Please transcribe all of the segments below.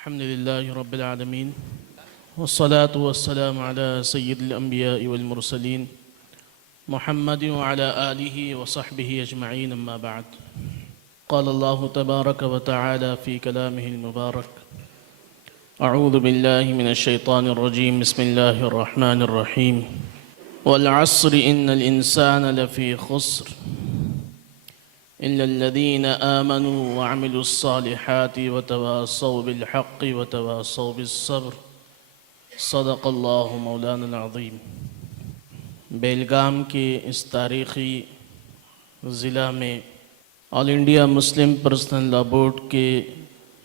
الحمد لله رب العالمين والصلاة والسلام على سيد الأنبياء والمرسلين محمد وعلى آله وصحبه أجمعين أما بعد قال الله تبارك وتعالى في كلامه المبارك أعوذ بالله من الشيطان الرجيم بسم الله الرحمن الرحيم والعصر إن الإنسان لفي خسر إلا الذين آمنوا وعملوا الصالحات وتواصوا بالحق وتواصوا بالصبر صدق اللہ مولانا العظیم۔ بیلگام کے اس تاریخی ضلع میں آل انڈیا مسلم پرسنل لا بورڈ کے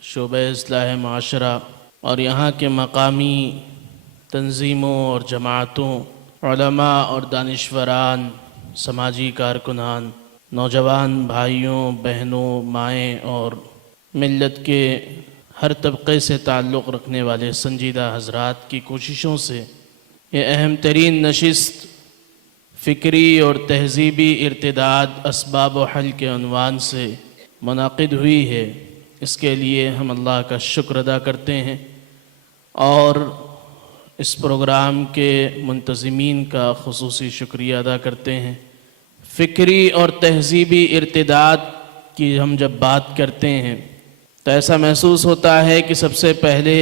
شعبہ اصلاح معاشرہ اور یہاں کے مقامی تنظیموں اور جماعتوں، علماء اور دانشوران، سماجی کارکنان، نوجوان بھائیوں بہنوں، مائیں اور ملت کے ہر طبقے سے تعلق رکھنے والے سنجیدہ حضرات کی کوششوں سے یہ اہم ترین نشست فکری اور تہذیبی ارتداد اسباب و حل کے عنوان سے منعقد ہوئی ہے۔ اس کے لیے ہم اللہ کا شکر ادا کرتے ہیں اور اس پروگرام کے منتظمین کا خصوصی شکریہ ادا کرتے ہیں۔ فکری اور تہذیبی ارتداد کی ہم جب بات کرتے ہیں تو ایسا محسوس ہوتا ہے کہ سب سے پہلے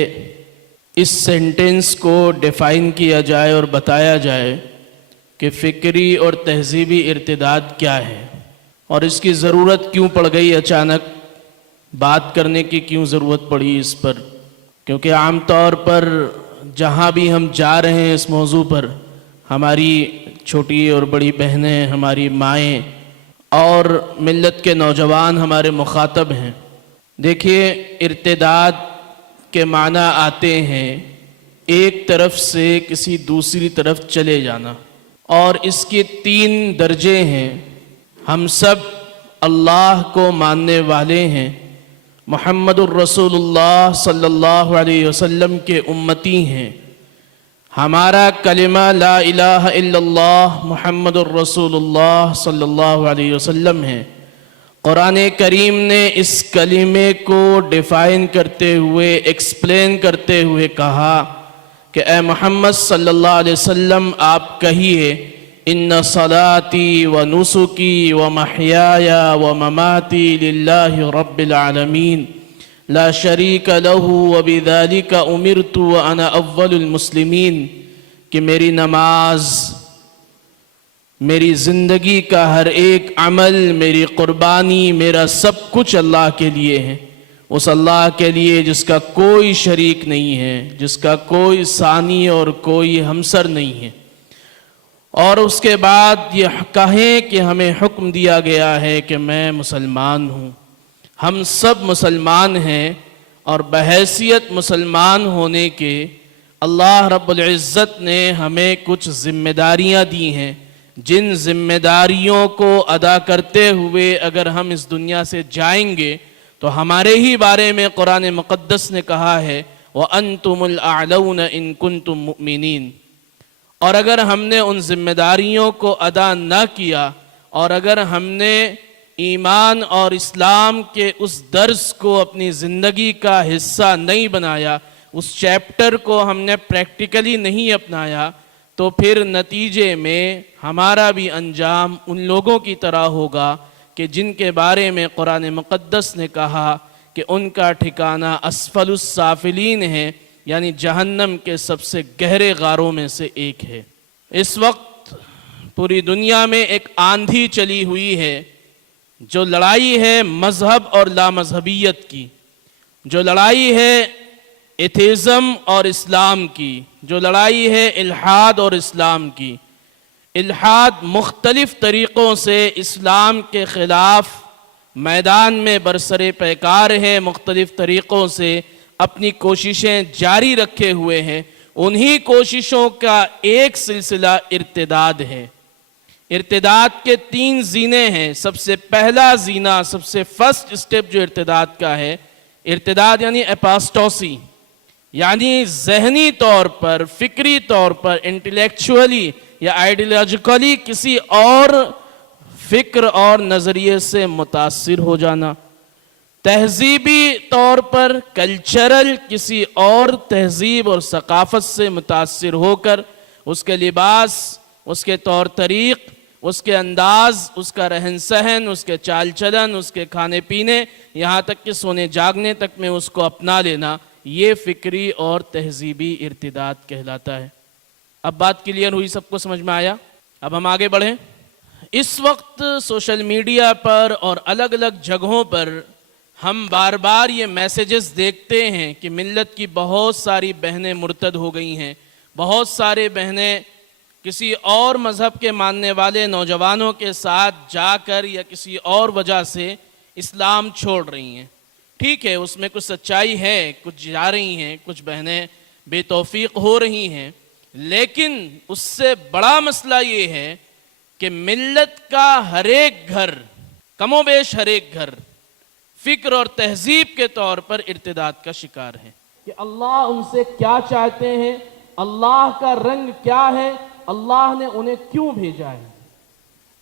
اس سینٹنس کو ڈیفائن کیا جائے اور بتایا جائے کہ فکری اور تہذیبی ارتداد کیا ہے اور اس کی ضرورت کیوں پڑ گئی، اچانک بات کرنے کی کیوں ضرورت پڑی اس پر، کیونکہ عام طور پر جہاں بھی ہم جا رہے ہیں اس موضوع پر ہماری چھوٹی اور بڑی بہنیں، ہماری مائیں اور ملت کے نوجوان ہمارے مخاطب ہیں۔ دیکھیے، ارتداد کے معنی آتے ہیں ایک طرف سے کسی دوسری طرف چلے جانا، اور اس کے 3 درجے ہیں۔ ہم سب اللہ کو ماننے والے ہیں، محمد الرسول اللہ صلی اللہ علیہ وسلم کے امتی ہیں، ہمارا کلمہ لا الہ الا اللہ محمد الرسول اللہ صلی اللہ علیہ وسلم ہے۔ قرآن کریم نے اس کلمے کو ڈیفائن کرتے ہوئے، ایکسپلین کرتے ہوئے کہا کہ اے محمد صلی اللہ علیہ وسلم آپ کہیے ان صلاتی و نسکی و محیای و مماتی للہ رب العالمین لا شریک لہ وبذالک امرت وانا اول المسلمین، کہ میری نماز، میری زندگی کا ہر ایک عمل، میری قربانی، میرا سب کچھ اللہ کے لیے ہے، اس اللہ کے لیے جس کا کوئی شریک نہیں ہے، جس کا کوئی ثانی اور کوئی ہمسر نہیں ہے۔ اور اس کے بعد یہ کہیں کہ ہمیں حکم دیا گیا ہے کہ میں مسلمان ہوں، ہم سب مسلمان ہیں، اور بحیثیت مسلمان ہونے کے اللہ رب العزت نے ہمیں کچھ ذمہ داریاں دی ہیں، جن ذمہ داریوں کو ادا کرتے ہوئے اگر ہم اس دنیا سے جائیں گے تو ہمارے ہی بارے میں قرآن مقدس نے کہا ہے وَأَنْتُمُ الْأَعْلَوْنَ إِن كُنْتُم مُؤْمِنِينَ۔ اور اگر ہم نے ان ذمہ داریوں کو ادا نہ کیا، اور اگر ہم نے ایمان اور اسلام کے اس درس کو اپنی زندگی کا حصہ نہیں بنایا، اس چیپٹر کو ہم نے پریکٹیکلی نہیں اپنایا، تو پھر نتیجے میں ہمارا بھی انجام ان لوگوں کی طرح ہوگا کہ جن کے بارے میں قرآن مقدس نے کہا کہ ان کا ٹھکانہ اسفل السافلین ہے، یعنی جہنم کے سب سے گہرے غاروں میں سے ایک ہے۔ اس وقت پوری دنیا میں ایک آندھی چلی ہوئی ہے، جو لڑائی ہے مذہب اور لامذہبیت کی، جو لڑائی ہے ایتھیزم اور اسلام کی، جو لڑائی ہے الحاد اور اسلام کی۔ الحاد مختلف طریقوں سے اسلام کے خلاف میدان میں برسر پیکار ہے، مختلف طریقوں سے اپنی کوششیں جاری رکھے ہوئے ہیں۔ انہی کوششوں کا ایک سلسلہ ارتداد ہے۔ ارتداد کے 3 زینے ہیں۔ سب سے پہلا زینہ، سب سے فرسٹ سٹیپ جو ارتداد کا ہے، ارتداد یعنی اپاسٹوسی، یعنی ذہنی طور پر، فکری طور پر، انٹلیکچولی یا آئیڈیالوجیکلی کسی اور فکر اور نظریے سے متاثر ہو جانا۔ تہذیبی طور پر کلچرل کسی اور تہذیب اور ثقافت سے متاثر ہو کر اس کے لباس، اس کے طور طریق، اس کے انداز، اس کا رہن سہن، اس کے چال چلن، اس کے کھانے پینے، یہاں تک کہ سونے جاگنے تک میں اس کو اپنا لینا، یہ فکری اور تہذیبی ارتداد کہلاتا ہے۔ اب بات کلیئر ہوئی، سب کو سمجھ میں آیا؟ اب ہم آگے بڑھیں۔ اس وقت سوشل میڈیا پر اور الگ الگ جگہوں پر ہم بار بار یہ میسیجز دیکھتے ہیں کہ ملت کی بہت ساری بہنیں مرتد ہو گئی ہیں، بہت سارے بہنیں کسی اور مذہب کے ماننے والے نوجوانوں کے ساتھ جا کر یا کسی اور وجہ سے اسلام چھوڑ رہی ہیں۔ ٹھیک ہے، اس میں کچھ سچائی ہے، کچھ جا رہی ہیں، کچھ بہنیں بے توفیق ہو رہی ہیں، لیکن اس سے بڑا مسئلہ یہ ہے کہ ملت کا ہر ایک گھر، کم و بیش ہر ایک گھر، فکر اور تہذیب کے طور پر ارتداد کا شکار ہے کہ اللہ ان سے کیا چاہتے ہیں، اللہ کا رنگ کیا ہے، اللہ نے انہیں کیوں بھیجا ہے۔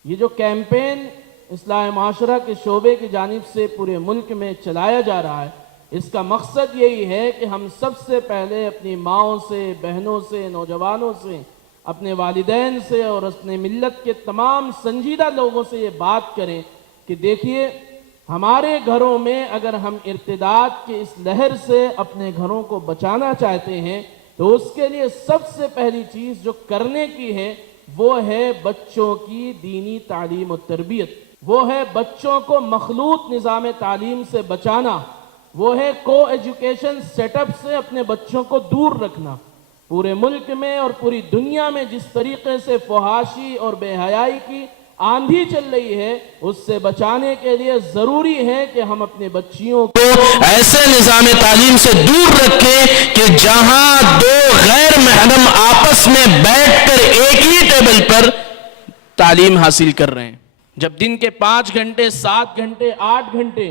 یہ جو کیمپین اصلاح معاشرہ کے شعبے کی جانب سے پورے ملک میں چلایا جا رہا ہے، اس کا مقصد یہی ہے کہ ہم سب سے پہلے اپنی ماؤں سے، بہنوں سے، نوجوانوں سے، اپنے والدین سے اور اپنے ملت کے تمام سنجیدہ لوگوں سے یہ بات کریں کہ دیکھیے، ہمارے گھروں میں اگر ہم ارتداد کی اس لہر سے اپنے گھروں کو بچانا چاہتے ہیں تو اس کے لیے سب سے پہلی چیز جو کرنے کی ہے وہ ہے بچوں کی دینی تعلیم و تربیت، وہ ہے بچوں کو مخلوط نظام تعلیم سے بچانا، وہ ہے کو ایجوکیشن سیٹ اپ سے اپنے بچوں کو دور رکھنا۔ پورے ملک میں اور پوری دنیا میں جس طریقے سے فحاشی اور بے حیائی کی آندھی چل رہی ہے، اس سے بچانے کے لیے ضروری ہے کہ ہم اپنے بچیوں کو ایسے نظام تعلیم سے دور رکھیں کہ جہاں دو غیر محرم آپس میں بیٹھ کر ایک ہی ٹیبل پر تعلیم حاصل کر رہے ہیں۔ جب دن کے 5 گھنٹے، 7 گھنٹے، 8 گھنٹے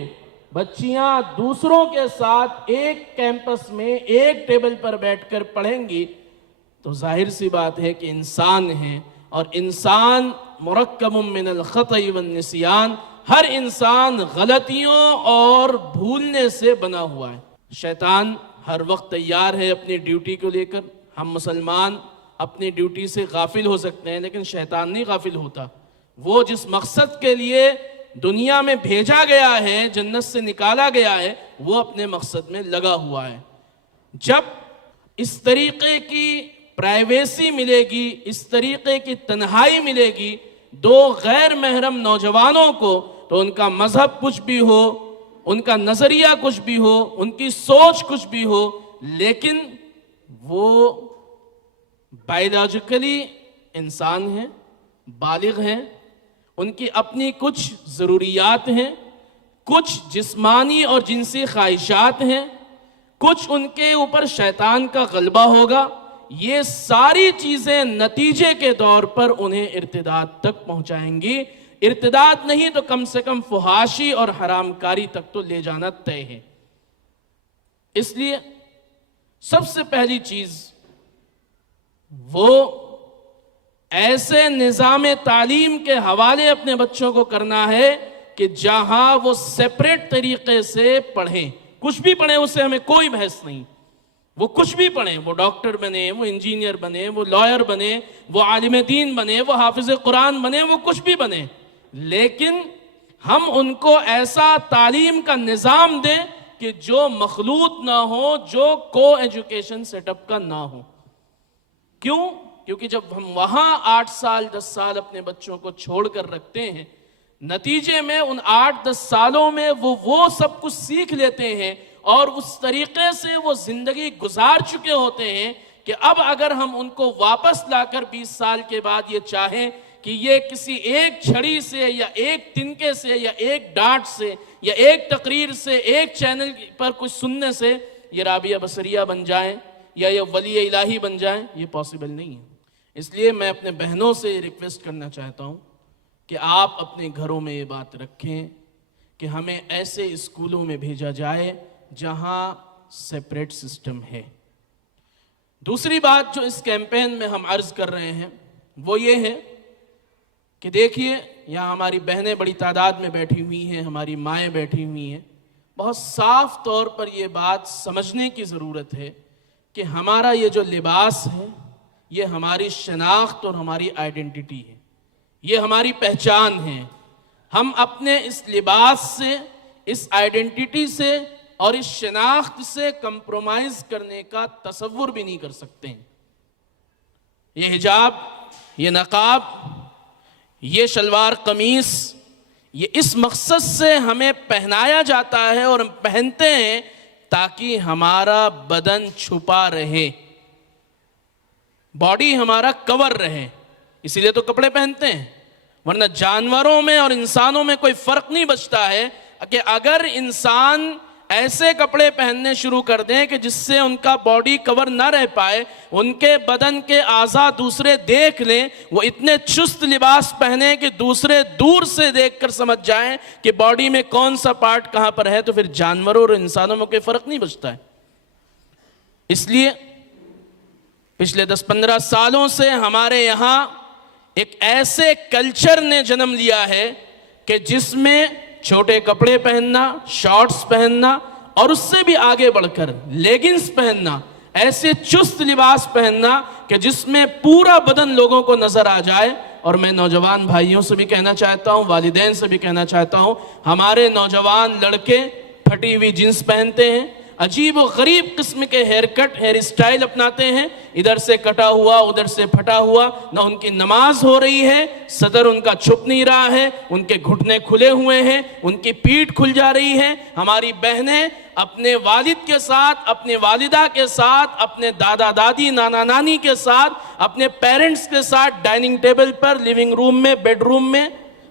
بچیاں دوسروں کے ساتھ ایک کیمپس میں ایک ٹیبل پر بیٹھ کر پڑھیں گی تو ظاہر سی بات ہے کہ انسان ہیں، اور انسان مرکب من الخطأ والنسیان، ہر انسان غلطیوں اور بھولنے سے بنا ہوا ہے۔ شیطان ہر وقت تیار ہے اپنی ڈیوٹی کو لے کر۔ ہم مسلمان اپنی ڈیوٹی سے غافل ہو سکتے ہیں لیکن شیطان نہیں غافل ہوتا۔ وہ جس مقصد کے لیے دنیا میں بھیجا گیا ہے، جنت سے نکالا گیا ہے، وہ اپنے مقصد میں لگا ہوا ہے۔ جب اس طریقے کی پرائیویسی ملے گی، اس طریقے کی تنہائی ملے گی دو غیر محرم نوجوانوں کو، تو ان کا مذہب کچھ بھی ہو، ان کا نظریہ کچھ بھی ہو، ان کی سوچ کچھ بھی ہو، لیکن وہ بائیولوجیکلی انسان ہیں، بالغ ہیں، ان کی اپنی کچھ ضروریات ہیں، کچھ جسمانی اور جنسی خواہشات ہیں، کچھ ان کے اوپر شیطان کا غلبہ ہوگا۔ یہ ساری چیزیں نتیجے کے طور پر انہیں ارتداد تک پہنچائیں گی۔ ارتداد نہیں تو کم سے کم فحاشی اور حرام کاری تک تو لے جانا طے ہے۔ اس لیے سب سے پہلی چیز وہ ایسے نظام تعلیم کے حوالے اپنے بچوں کو کرنا ہے کہ جہاں وہ سیپریٹ طریقے سے پڑھیں، کچھ بھی پڑھیں، اس سے ہمیں کوئی بحث نہیں، وہ کچھ بھی پڑھیں، وہ ڈاکٹر بنے، وہ انجینئر بنے، وہ لائر بنے، وہ عالم دین بنے، وہ حافظ قرآن بنے، وہ کچھ بھی بنے، لیکن ہم ان کو ایسا تعلیم کا نظام دیں کہ جو مخلوط نہ ہو، جو کو ایجوکیشن سیٹ اپ کا نہ ہو۔ کیوں؟ کیونکہ جب ہم وہاں 8 سال 10 سال اپنے بچوں کو چھوڑ کر رکھتے ہیں، نتیجے میں ان 8-10 سالوں میں وہ سب کچھ سیکھ لیتے ہیں اور اس طریقے سے وہ زندگی گزار چکے ہوتے ہیں کہ اب اگر ہم ان کو واپس لا کر 20 سال کے بعد یہ چاہیں کہ یہ کسی ایک چھڑی سے یا ایک تنکے سے یا ایک ڈانٹ سے یا ایک تقریر سے، ایک چینل پر کچھ سننے سے یہ رابعہ بصریہ بن جائیں یا یہ ولی الہی بن جائیں، یہ پاسبل نہیں ہے۔ اس لیے میں اپنے بہنوں سے ریکویسٹ کرنا چاہتا ہوں کہ آپ اپنے گھروں میں یہ بات رکھیں کہ ہمیں ایسے اسکولوں میں بھیجا جائے جہاں سیپریٹ سسٹم ہے۔ دوسری بات جو اس کیمپین میں ہم عرض کر رہے ہیں وہ یہ ہے کہ دیکھیے، یہاں ہماری بہنیں بڑی تعداد میں بیٹھی ہوئی ہیں، ہماری مائیں بیٹھی ہوئی ہیں، بہت صاف طور پر یہ بات سمجھنے کی ضرورت ہے کہ ہمارا یہ جو لباس ہے یہ ہماری شناخت اور ہماری آئیڈینٹی ہے، یہ ہماری پہچان ہے۔ ہم اپنے اس لباس سے، اس آئیڈینٹی سے اور اس شناخت سے کمپرومائز کرنے کا تصور بھی نہیں کر سکتے ہیں۔ یہ حجاب، یہ نقاب، یہ شلوار قمیص، یہ اس مقصد سے ہمیں پہنایا جاتا ہے اور ہم پہنتے ہیں تاکہ ہمارا بدن چھپا رہے، باڈی ہمارا کور رہے، اسی لیے تو کپڑے پہنتے ہیں۔ ورنہ جانوروں میں اور انسانوں میں کوئی فرق نہیں بچتا ہے کہ اگر انسان ایسے کپڑے پہننے شروع کر دیں کہ جس سے ان کا باڈی کور نہ رہ پائے، ان کے بدن کے اعضاء دوسرے دیکھ لیں، وہ اتنے چست لباس پہنے کہ دوسرے دور سے دیکھ کر سمجھ جائیں کہ باڈی میں کون سا پارٹ کہاں پر ہے، تو پھر جانوروں اور انسانوں میں کوئی فرق نہیں بچتا ہے۔ اس لیے پچھلے 10-15 سالوں سے ہمارے یہاں ایک ایسے کلچر نے جنم لیا ہے کہ جس میں چھوٹے کپڑے پہننا، شارٹس پہننا اور اس سے بھی آگے بڑھ کر لیگنز پہننا، ایسے چست لباس پہننا کہ جس میں پورا بدن لوگوں کو نظر آ جائے۔ اور میں نوجوان بھائیوں سے بھی کہنا چاہتا ہوں، والدین سے بھی کہنا چاہتا ہوں، ہمارے نوجوان لڑکے پھٹی ہوئی جینس پہنتے ہیں، عجیب و غریب قسم کے ہیئر کٹ، ہیئر اسٹائل اپناتے ہیں، ادھر سے کٹا ہوا ادھر سے پھٹا ہوا، نہ ان کی نماز ہو رہی ہے، صدر ان کا چھپ نہیں رہا ہے، ان کے گھٹنے کھلے ہوئے ہیں، ان کی پیٹھ کھل جا رہی ہے۔ ہماری بہنیں اپنے والد کے ساتھ، اپنے والدہ کے ساتھ، اپنے دادا دادی، نانا نانی کے ساتھ، اپنے پیرنٹس کے ساتھ ڈائننگ ٹیبل پر، لیونگ روم میں، بیڈ روم میں،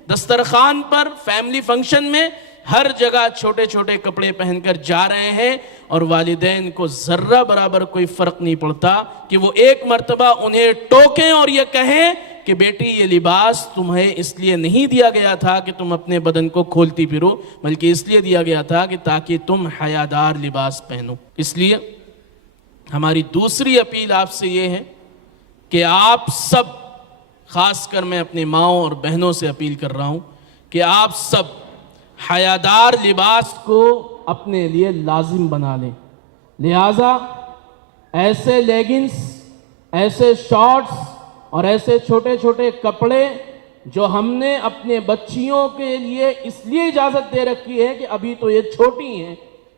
دسترخوان پر، فیملی فنکشن میں، ہر جگہ چھوٹے چھوٹے کپڑے پہن کر جا رہے ہیں، اور والدین کو ذرہ برابر کوئی فرق نہیں پڑتا کہ وہ ایک مرتبہ انہیں ٹوکیں اور یہ کہیں کہ بیٹی یہ لباس تمہیں اس لیے نہیں دیا گیا تھا کہ تم اپنے بدن کو کھولتی پھرو، بلکہ اس لیے دیا گیا تھا کہ تاکہ تم حیادار لباس پہنو۔ اس لیے ہماری دوسری اپیل آپ سے یہ ہے کہ آپ سب، خاص کر میں اپنی ماؤں اور بہنوں سے اپیل کر رہا ہوں کہ آپ سب حیادار لباس کو اپنے لیے لازم بنا لیں۔ لہٰذا ایسے لیگنز، ایسے شارٹس اور ایسے چھوٹے چھوٹے کپڑے جو ہم نے اپنے بچیوں کے لیے اس لیے اجازت دے رکھی ہے کہ ابھی تو یہ چھوٹی ہیں،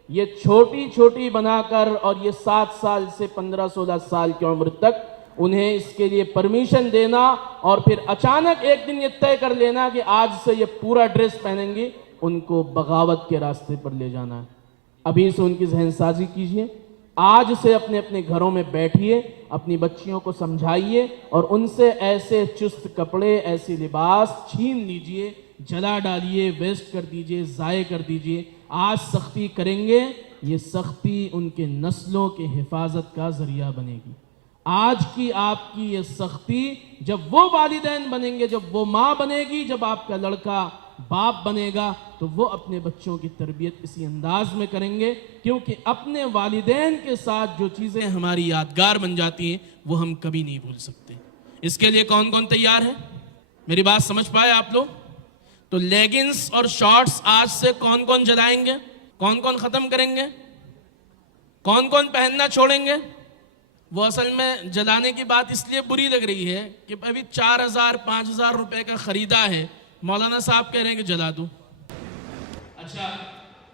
یہ چھوٹی چھوٹی بنا کر، اور یہ 7 سال سے 15-16 سال کی عمر تک انہیں اس کے لیے پرمیشن دینا، اور پھر اچانک ایک دن یہ طے کر لینا کہ آج سے یہ پورا ڈریس پہنیں گی، ان کو بغاوت کے راستے پر لے جانا ہے۔ ابھی سے ان کی ذہن سازی کیجئے، آج سے اپنے اپنے گھروں میں بیٹھیے، اپنی بچیوں کو سمجھائیے اور ان سے ایسے چست کپڑے، ایسے لباس چھین لیجئے، جلا ڈالیے، ویسٹ کر دیجئے، ضائع کر دیجئے۔ آج سختی کریں گے، یہ سختی ان کے نسلوں کے حفاظت کا ذریعہ بنے گی۔ آج کی آپ کی یہ سختی جب وہ والدین بنیں گے، جب وہ ماں بنے گی، جب آپ کا لڑکا باپ بنے گا، تو وہ اپنے بچوں کی تربیت اسی انداز میں کریں گے، کیونکہ اپنے والدین کے ساتھ جو چیزیں ہماری یادگار بن جاتی ہیں وہ ہم کبھی نہیں بھول سکتے۔ اس کے لیے کون کون تیار ہے؟ میری بات سمجھ پائے آپ لوگ؟ تو لیگنز اور شارٹس آج سے کون کون جلائیں گے؟ کون کون ختم کریں گے؟ کون کون پہننا چھوڑیں گے؟ وہ اصل میں جلانے کی بات اس لیے بری لگ رہی ہے کہ ابھی 4,000-5,000 روپے کا خریدا ہے، مولانا صاحب کہہ رہے ہیں کہ جلا دو۔ اچھا،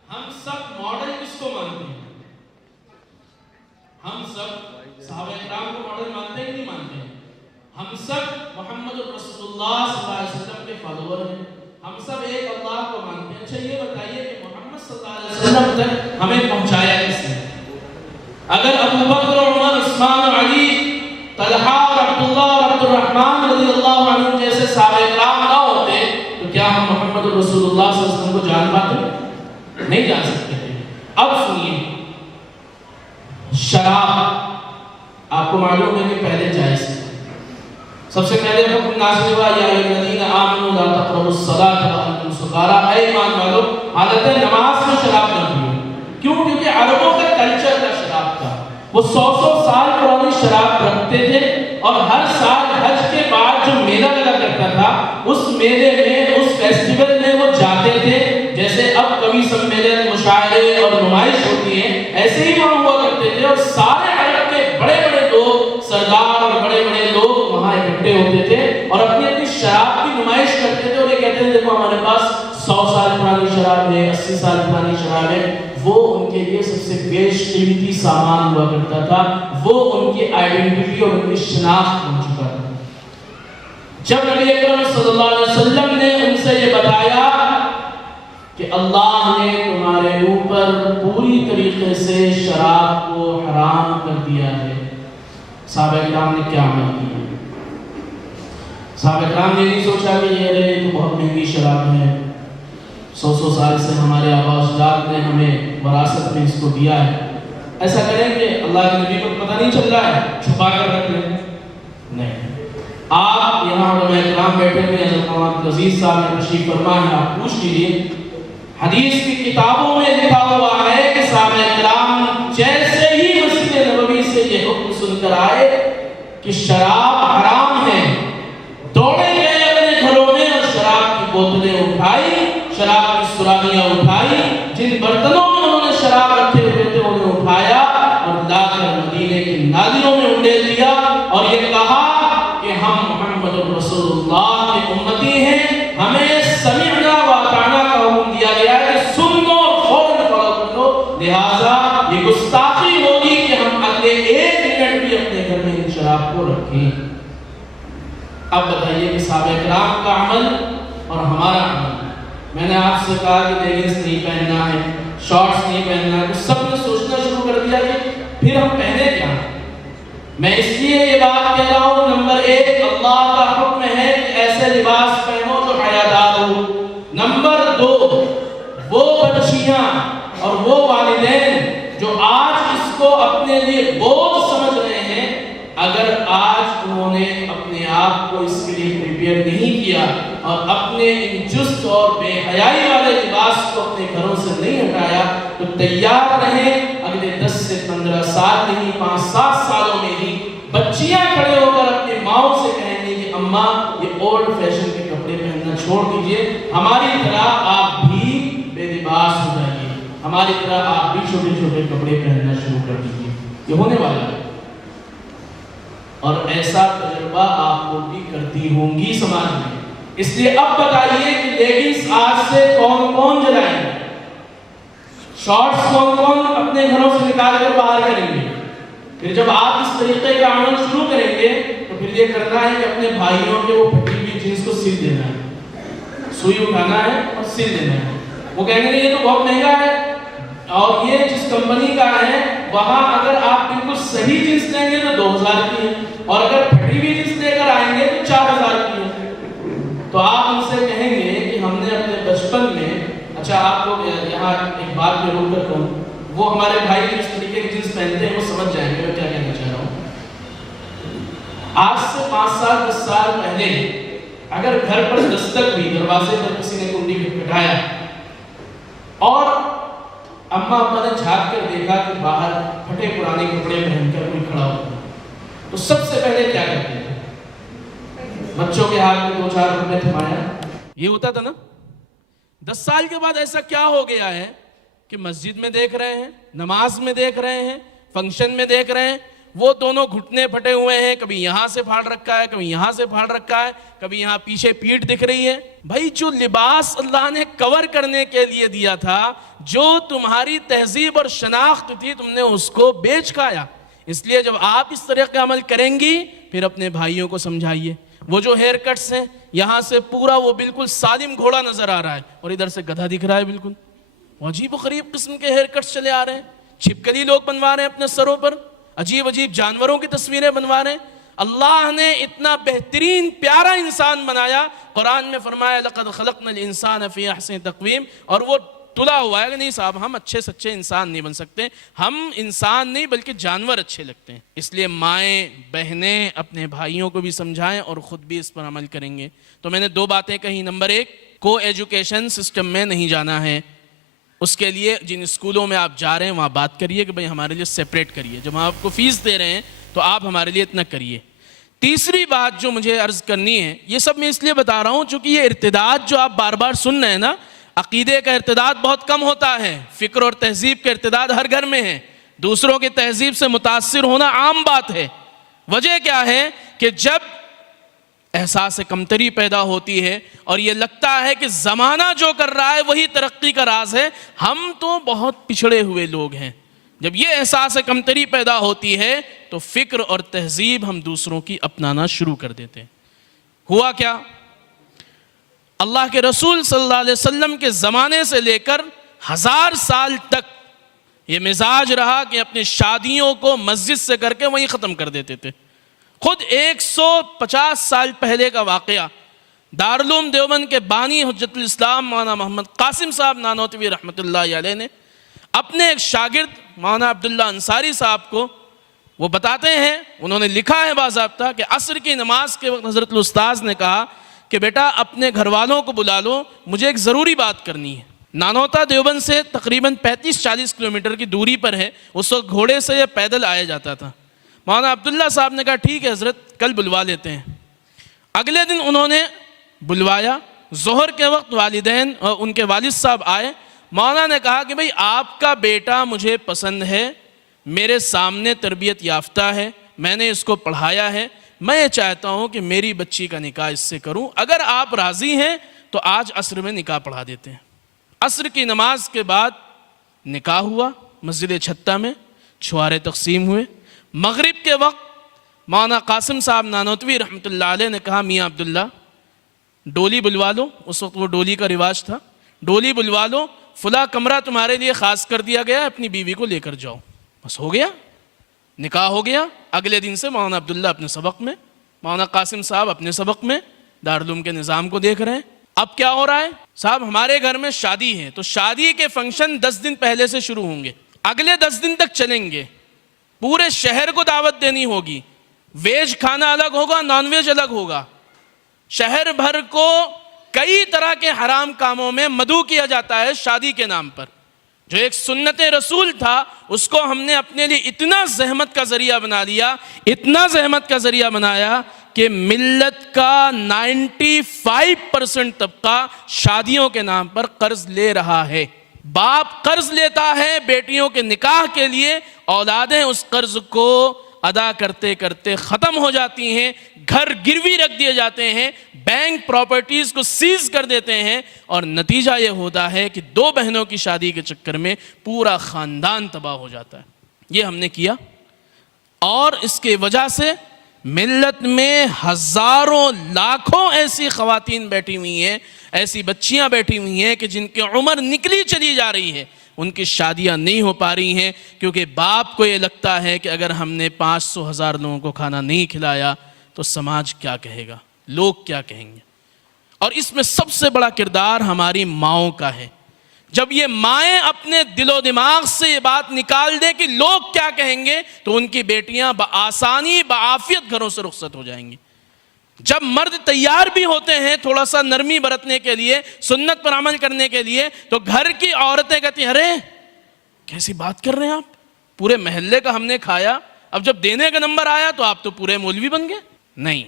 ہم سب ماڈل کس کو مانتے ہیں؟ ہم سب صحابہ اکرام کو ماڈل مانتے ہیں کہ نہیں مانتے ہیں؟ ہم سب محمد رسول اللہ صلی اللہ علیہ وسلم کے فالوور ہیں، ہم سب ایک اللہ کو مانتے ہیں۔ اچھا یہ بتائیے کہ محمد صلی اللہ علیہ وسلم تک ہمیں پہنچایا کس نے؟ اگر ابو بکر، عمر، عثمان اور علی، طلحہ اور عبداللہ اور عبد الرحمن رضی اللہ عنہ جیسے صحابہ اکرام نہ ہوتے تو کیا ہم محمد رسول اللہ صلی اللہ علیہ وسلم کو جان پاتے؟ نہیں جان سکتے تھے۔ اب سنیے، شراب آپ کو معلوم ہے کہ پہلے جائز ہے۔ سب سے پہلے حکم نازل ہوا یا ایھا الذین آمنوا لا تقربوا الصلاۃ وانتم سکارا، اے ایمان والو حالت نماز میں شراب نہ پیو۔ کیوں؟ کیونکہ عربوں کا کلچر تھا شراب کا، وہ 100 سال پرانی شراب رکھتے تھے، اور ہر سال حج کے بعد جو میلہ لگا کرتا تھا اس میلے میں، اس فیسٹیول میں وہ جاتے تھے۔ جیسے اب کبھی سمیلن، مشاعرے، نمائش ہوتی ہے، ایسے ہی وہاں ہوا کرتے تھے، اور سارے عرب کے بڑے بڑے لوگ، سردار اور بڑے بڑے لوگ وہاں اکٹھے ہوتے تھے اور اپنی اپنی شراب کی نمائش کرتے تھے، اور یہ کہتے تھے دیکھو ہمارے پاس 100 سال پرانی شراب ہے، 80 سال پرانی شراب ہے۔ وہ ان کے لیے سب سے بیش قیمتی سامان ہوا کرتا تھا، وہ ان کی آئیڈینٹی اور ان کی شناخت بن چکا تھا۔ جب نبی اکرم صلی اللہ علیہ وسلم نے ان سے یہ بتایا کہ اللہ نے تمہارے اوپر پوری طریقے سے شراب کو حرام کر دیا ہے، صحابہ کرام نے کیا عمل کیا؟ صحابہ کرام نے نہیں سوچا کہ یہ تو بہت مہنگی شراب ہے، 100 سال سے ہمارے آباء و اجداد نے ہمیں وراثت میں اس کو دیا ہے، ایسا کریں کہ اللہ کے نبی کو پتہ نہیں چل رہا ہے، چھپا کر رکھ لیں۔ نہیں، آپ یہاں علماء کرام بیٹھے ہوئے، حضرت مولانا عزیز صاحب نے تشریف فرما ہے، آپ پوچھ لیجیے، حدیث کی کتابوں میں لکھا ہوا ہے کہ صحابہ کرام جیسے ہی مسجد نبوی سے یہ حکم سن کر آئے کہ شراب حرام ہے، دوڑے گئے اپنے گھروں میں اور شراب کی بوتلیں اٹھائی، شراب کی سرامیاں اٹھائی، جن برتنوں میں انہوں نے شراب رکھے ہوئے تھے انہیں اٹھایا اور لا کر مدینے کی نادیوں میں انڈیل دیا اور یہ کہا کہ ہم محمد رسول اللہ کے امتی ہیں، ہمیں سمعنا و اطعنا کا حکم دیا گیا ہے کہ سن لو اور فوراً فالو کر لو، لہٰذا یہ گستاخی ہوگی کہ ہم اگلے 1 منٹ بھی اپنے گھر میں ان شراب کو رکھیں۔ اب بتائیے کہ صحابہ کرام کا عمل اور ہمارا عمل، میں نے آپ سے کہا کہ لیگنز نہیں پہننا ہے، شارٹس نہیں پہننا ہے، تو سب نے سوچنا شروع کر دیا کہ پھر ہم پہنے کیا؟ میں اس لیے یہ بات کہہ رہا ہوں، نمبر 1 اللہ کا حکم ہے کہ ایسے لباس پہنو جو حیادار ہو، نمبر 2 وہ بچیاں اور وہ والدین جو آج اس کو اپنے لیے بوجھ سمجھ رہے ہیں، اگر آج انہوں نے اپنے آپ کو اس کے لیے پریپیئر نہیں کیا اور اپنے ان چست اور بے حیائی والے لباس کو اپنے گھروں سے نہیں ہٹایا تو تیار رہیں، اگلے 10 سے 15 سال نہیں 5-7 سالوں میں ہی بچیاں کھڑے ہو کر اپنی ماؤں سے کہیں گی کہ اماں یہ اولڈ فیشن کے کپڑے پہننا چھوڑ دیجئے، ہماری طرح آپ بھی بے لباس ہو جائیے، ہماری طرح آپ بھی چھوٹے چھوٹے کپڑے پہننا شروع کر دیجئے، یہ ہونے والا ہے۔ اور ایسا تجربہ آپ کو بھی کرتی ہوں گی سماج میں، اس لیے اب بتائیے کہ لیڈیز آج سے کون کون جلائیں گے، شارٹس کون کون اپنے گھروں سے نکال کر باہر کریں گے؟ پھر جب آپ اس طریقے کا عمل شروع کریں گے تو پھر یہ کرنا ہے کہ اپنے بھائیوں کے وہ پھٹی ہوئی جینس کو سل دینا ہے، سوئی اٹھانا ہے اور سل دینا ہے۔ وہ کہیں گے یہ تو بہت مہنگا ہے، اور یہ جس کمپنی کا ہے وہاں اگر آپ بالکل صحیح جینس لیں گے تو 2000 کی ہے، اور اگر پھٹی ہوئی جینس لے کر آئیں گے تو 4000 کی ہے۔ تو آپ ان سے کہیں گے کہ ہم نے اپنے بچپن میں، اچھا آپ کو یہاں ایک بات میں روک کر کہوں، وہ ہمارے بھائی جس طریقے کی جینس پہنتے ہیں وہ سمجھ جائیں گے میں کیا کہنا چاہ رہا ہوں۔ آج سے 5 سال 10 سال پہلے اگر گھر پر دستک ہوئی، دروازے پر کسی نے کنڈی کھٹکھٹایا اور اماں ابا نے جھانک کر دیکھا کہ باہر پھٹے پرانے کپڑے پہن کر کوئی کھڑا ہوا، تو سب سے پہلے کیا کرتے ہیں؟ بچوں کے ہاتھ میں 2-4 روپے تھمایا، یہ ہوتا تھا نا۔ 10 سال کے بعد ایسا کیا ہو گیا ہے کہ مسجد میں دیکھ رہے ہیں، نماز میں دیکھ رہے ہیں، فنکشن میں دیکھ رہے ہیں، وہ دونوں گھٹنے پھٹے ہوئے ہیں، کبھی یہاں سے پھاڑ رکھا ہے، کبھی یہاں سے پھاڑ رکھا ہے، کبھی یہاں پیچھے پیٹھ دکھ رہی ہے۔ بھائی جو لباس اللہ نے کور کرنے کے لیے دیا تھا، جو تمہاری تہذیب اور شناخت تھی، تم نے اس کو بیچ کھایا۔ اس لیے جب آپ اس طرح کا عمل کریں گی پھر اپنے بھائیوں کو سمجھائیے۔ وہ جو ہیئر کٹس ہیں، یہاں سے پورا وہ بالکل سالم گھوڑا نظر آ رہا ہے اور ادھر سے گدھا دکھ رہا ہے، بالکل عجیب و غریب قسم کے ہیئر کٹس چلے آ رہے ہیں۔ چھپکلی لوگ بنوا رہے ہیں اپنے سروں پر، عجیب عجیب جانوروں کی تصویریں بنوا رہے ہیں۔ اللہ نے اتنا بہترین پیارا انسان بنایا، قرآن میں فرمایا لَقَدْ خَلَقْنَا الْإِنسَانَ فِي أَحْسَنِ تَقْوِيمٍ، اور وہ تلا ہوا ہے کہ نہیں صاحب ہم اچھے سچے انسان نہیں بن سکتے، ہم انسان نہیں بلکہ جانور اچھے لگتے ہیں۔ اس لیے مائیں بہنیں اپنے بھائیوں کو بھی سمجھائیں اور خود بھی اس پر عمل کریں گے۔ تو میں نے 2 باتیں کہیں، نمبر 1 کو ایجوکیشن سسٹم میں نہیں جانا ہے، اس کے لیے جن اسکولوں میں آپ جا رہے ہیں وہاں بات کریے کہ بھئی ہمارے لیے سیپریٹ کریے، جب ہم آپ کو فیس دے رہے ہیں تو آپ ہمارے لیے اتنا کریے۔ تیسری بات جو مجھے عرض کرنی ہے، یہ سب میں اس لیے بتا رہا ہوں چونکہ یہ ارتداد جو آپ بار بار سن رہے ہیں نا، عقیدے کا ارتداد بہت کم ہوتا ہے، فکر اور تہذیب کا ارتداد ہر گھر میں ہے، دوسروں کی تہذیب سے متاثر ہونا عام بات ہے۔ وجہ کیا ہے کہ جب احساس کمتری پیدا ہوتی ہے اور یہ لگتا ہے کہ زمانہ جو کر رہا ہے وہی ترقی کا راز ہے، ہم تو بہت پچھڑے ہوئے لوگ ہیں، جب یہ احساس کمتری پیدا ہوتی ہے تو فکر اور تہذیب ہم دوسروں کی اپنانا شروع کر دیتے ہیں۔ ہوا کیا؟ اللہ کے رسول صلی اللہ علیہ وسلم کے زمانے سے لے کر 1000 سال تک یہ مزاج رہا کہ اپنی شادیوں کو مسجد سے کر کے وہیں ختم کر دیتے تھے۔ خود 150 سال پہلے کا واقعہ، دارالعلوم دیوبند کے بانی حجت الاسلام مولانا محمد قاسم صاحب نانوتوی رحمۃ اللہ علیہ نے اپنے ایک شاگرد مولانا عبداللہ انصاری صاحب کو وہ بتاتے ہیں، انہوں نے لکھا ہے باضابطہ کہ عصر کی نماز کے وقت حضرت الاستاذ نے کہا کہ بیٹا اپنے گھر والوں کو بلا لو، مجھے ایک ضروری بات کرنی ہے۔ نانوتا دیوبند سے تقریباً 35-40 کلومیٹر کی دوری پر ہے، اس وقت گھوڑے سے یا پیدل آیا جاتا تھا۔ مولانا عبداللہ صاحب نے کہا ٹھیک ہے حضرت، کل بلوا لیتے ہیں۔ اگلے دن انہوں نے بلوایا، ظہر کے وقت والدین اور ان کے والد صاحب آئے۔ مولانا نے کہا کہ بھئی آپ کا بیٹا مجھے پسند ہے، میرے سامنے تربیت یافتہ ہے، میں نے اس کو پڑھایا ہے، میں یہ چاہتا ہوں کہ میری بچی کا نکاح اس سے کروں، اگر آپ راضی ہیں تو آج عصر میں نکاح پڑھا دیتے ہیں۔ عصر کی نماز کے بعد نکاح ہوا مسجد چھتہ میں، چھوارے تقسیم ہوئے۔ مغرب کے وقت مولانا قاسم صاحب نانوتوی رحمۃ اللہ علیہ نے کہا میاں عبداللہ ڈولی بلوا لو، اس وقت وہ ڈولی کا رواج تھا، ڈولی بلوا لو، فلاں کمرہ تمہارے لیے خاص کر دیا گیا، اپنی بیوی کو لے کر جاؤ۔ بس ہو گیا، نکاح ہو گیا۔ اگلے دن سے مولانا عبداللہ اپنے سبق میں، مولانا قاسم صاحب اپنے سبق میں، دارالعلوم کے نظام کو دیکھ رہے ہیں۔ اب کیا ہو رہا ہے؟ صاحب ہمارے گھر میں شادی ہے تو شادی کے فنکشن 10 دن پہلے سے شروع ہوں گے، اگلے 10 دن تک چلیں گے، پورے شہر کو دعوت دینی ہوگی، ویج کھانا الگ ہوگا، نان ویج الگ ہوگا، شہر بھر کو کئی طرح کے حرام کاموں میں مدعو کیا جاتا ہے شادی کے نام پر۔ جو ایک سنت رسول تھا اس کو ہم نے اپنے لیے اتنا زحمت کا ذریعہ بنا لیا، اتنا زحمت کا ذریعہ بنایا کہ ملت کا 95% طبقہ شادیوں کے نام پر قرض لے رہا ہے۔ باپ قرض لیتا ہے بیٹیوں کے نکاح کے لیے، اولادیں اس قرض کو ادا کرتے کرتے ختم ہو جاتی ہیں، گھر گروی رکھ دیے جاتے ہیں، بینک پراپرٹیز کو سیز کر دیتے ہیں، اور نتیجہ یہ ہوتا ہے کہ 2 بہنوں کی شادی کے چکر میں پورا خاندان تباہ ہو جاتا ہے۔ یہ ہم نے کیا، اور اس کی وجہ سے ملت میں ہزاروں لاکھوں ایسی خواتین بیٹھی ہوئی ہیں، ایسی بچیاں بیٹھی ہوئی ہیں کہ جن کی عمر نکلی چلی جا رہی ہے، ان کی شادیاں نہیں ہو پا رہی ہیں، کیونکہ باپ کو یہ لگتا ہے کہ اگر ہم نے 500,000 لوگوں کو کھانا نہیں کھلایا تو سماج کیا کہے گا، لوگ کیا کہیں گے۔ اور اس میں سب سے بڑا کردار ہماری ماؤں کا ہے۔ جب یہ مائیں اپنے دل و دماغ سے یہ بات نکال دیں کہ لوگ کیا کہیں گے، تو ان کی بیٹیاں بآسانی بعافیت گھروں سے رخصت ہو جائیں گی۔ جب مرد تیار بھی ہوتے ہیں تھوڑا سا نرمی برتنے کے لیے، سنت پر عمل کرنے کے لیے، تو گھر کی عورتیں کہتی ہیں ارے کیسی بات کر رہے ہیں آپ، پورے محلے کا ہم نے کھایا، اب جب دینے کا نمبر آیا تو آپ تو پورے مولوی بن گئے۔ نہیں،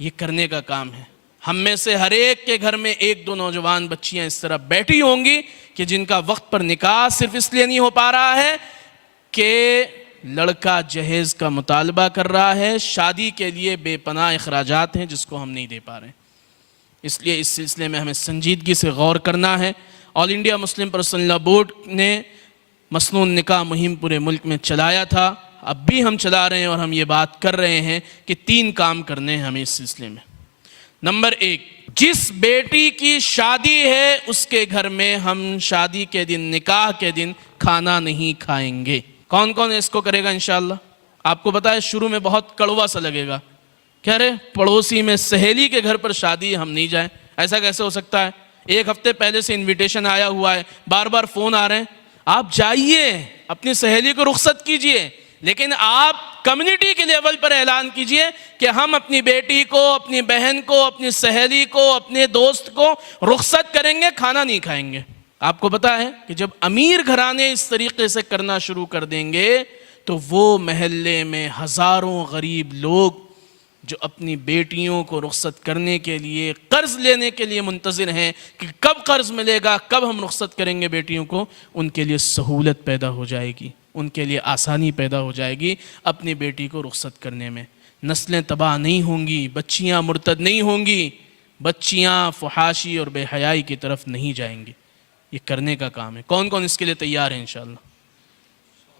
یہ کرنے کا کام ہے۔ ہم میں سے ہر ایک کے گھر میں 1-2 نوجوان بچیاں اس طرح بیٹھی ہوں گی کہ جن کا وقت پر نکاح صرف اس لیے نہیں ہو پا رہا ہے کہ لڑکا جہیز کا مطالبہ کر رہا ہے، شادی کے لیے بے پناہ اخراجات ہیں جس کو ہم نہیں دے پا رہے ہیں۔ اس لیے اس سلسلے میں ہمیں سنجیدگی سے غور کرنا ہے۔ All India Muslim personal law board نے مسنون نکاح مہم پورے ملک میں چلایا تھا، اب بھی ہم چلا رہے ہیں، اور ہم یہ بات کر رہے ہیں کہ 3 کام کرنے ہیں ہمیں اس سلسلے میں۔ نمبر 1، جس بیٹی کی شادی ہے اس کے گھر میں ہم شادی کے دن، نکاح کے دن کھانا نہیں کھائیں گے۔ کون کون اس کو کرے گا انشاءاللہ؟ آپ کو پتا ہے شروع میں بہت کڑوا سا لگے گا، کہہ رہے پڑوسی میں سہیلی کے گھر پر شادی ہم نہیں جائیں، ایسا کیسے ہو سکتا ہے؟ 1 ہفتے پہلے سے انویٹیشن آیا ہوا ہے، بار بار فون آ رہے ہیں، آپ جائیے اپنی سہیلی کو رخصت کیجئے، لیکن آپ کمیونٹی کے لیول پر اعلان کیجئے کہ ہم اپنی بیٹی کو، اپنی بہن کو، اپنی سہیلی کو، اپنے دوست کو رخصت کریں گے، کھانا نہیں کھائیں گے۔ آپ کو پتا ہے کہ جب امیر گھرانے اس طریقے سے کرنا شروع کر دیں گے تو وہ محلے میں ہزاروں غریب لوگ جو اپنی بیٹیوں کو رخصت کرنے کے لیے قرض لینے کے لیے منتظر ہیں کہ کب قرض ملے گا، کب ہم رخصت کریں گے بیٹیوں کو، ان کے لیے سہولت پیدا ہو جائے گی، ان کے لیے آسانی پیدا ہو جائے گی اپنی بیٹی کو رخصت کرنے میں۔ نسلیں تباہ نہیں ہوں گی، بچیاں مرتد نہیں ہوں گی، بچیاں فحاشی اور بے حیائی کی طرف نہیں جائیں گی۔ یہ کرنے کا کام ہے۔ کون کون اس کے لیے تیار ہیں انشاءاللہ؟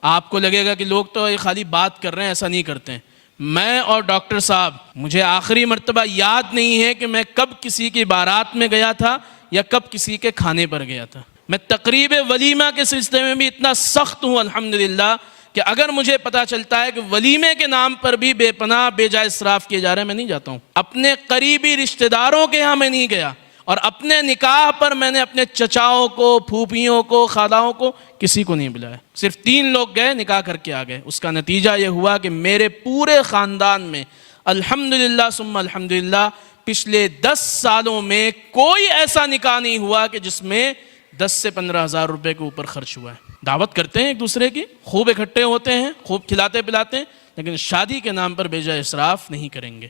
آپ کو لگے گا کہ لوگ تو یہ خالی بات کر رہے ہیں، ایسا نہیں کرتے ہیں۔ میں اور ڈاکٹر صاحب، مجھے آخری مرتبہ یاد نہیں ہے کہ میں کب کسی کی بارات میں گیا تھا یا کب کسی کے کھانے پر گیا تھا۔ میں تقریب ولیمہ کے سلسلے میں بھی اتنا سخت ہوں الحمدللہ کہ اگر مجھے پتا چلتا ہے کہ ولیمے کے نام پر بھی بے پناہ بے جائے اسراف کیے جا رہے ہیں، میں نہیں جاتا ہوں۔ اپنے قریبی رشتہ داروں کے یہاں میں نہیں گیا، اور اپنے نکاح پر میں نے اپنے چچاؤں کو، پھوپھیوں کو، خالاؤں کو، کسی کو نہیں بلایا۔ صرف 3 لوگ گئے، نکاح کر کے آ گئے۔ اس کا نتیجہ یہ ہوا کہ میرے پورے خاندان میں الحمدللہ ثم الحمدللہ پچھلے 10 سالوں میں کوئی ایسا نکاح نہیں ہوا کہ جس میں 10 سے 15 ہزار روپے کے اوپر خرچ ہوا ہے۔ دعوت کرتے ہیں ایک دوسرے کی، خوب اکٹھے ہوتے ہیں، خوب کھلاتے پلاتے ہیں، لیکن شادی کے نام پر بے جائے اسراف نہیں کریں گے۔